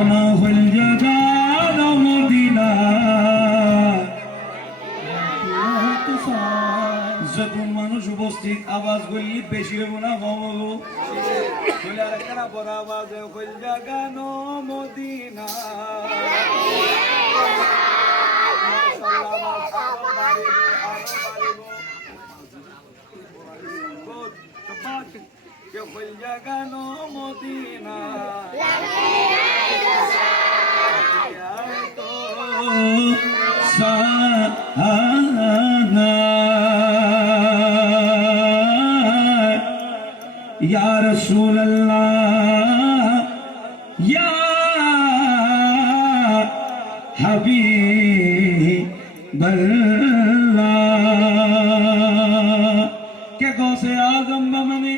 أنا في الجبال যত মানুষ উপস্থিত? আওয়াজ করলি বেশি হইব না কম হইব? বলে আরেকটা বড় আওয়াজ হইল জাগানো মদিনা। یا رسول اللہ یا حبیب اللہ کہ غوث آدم بمنے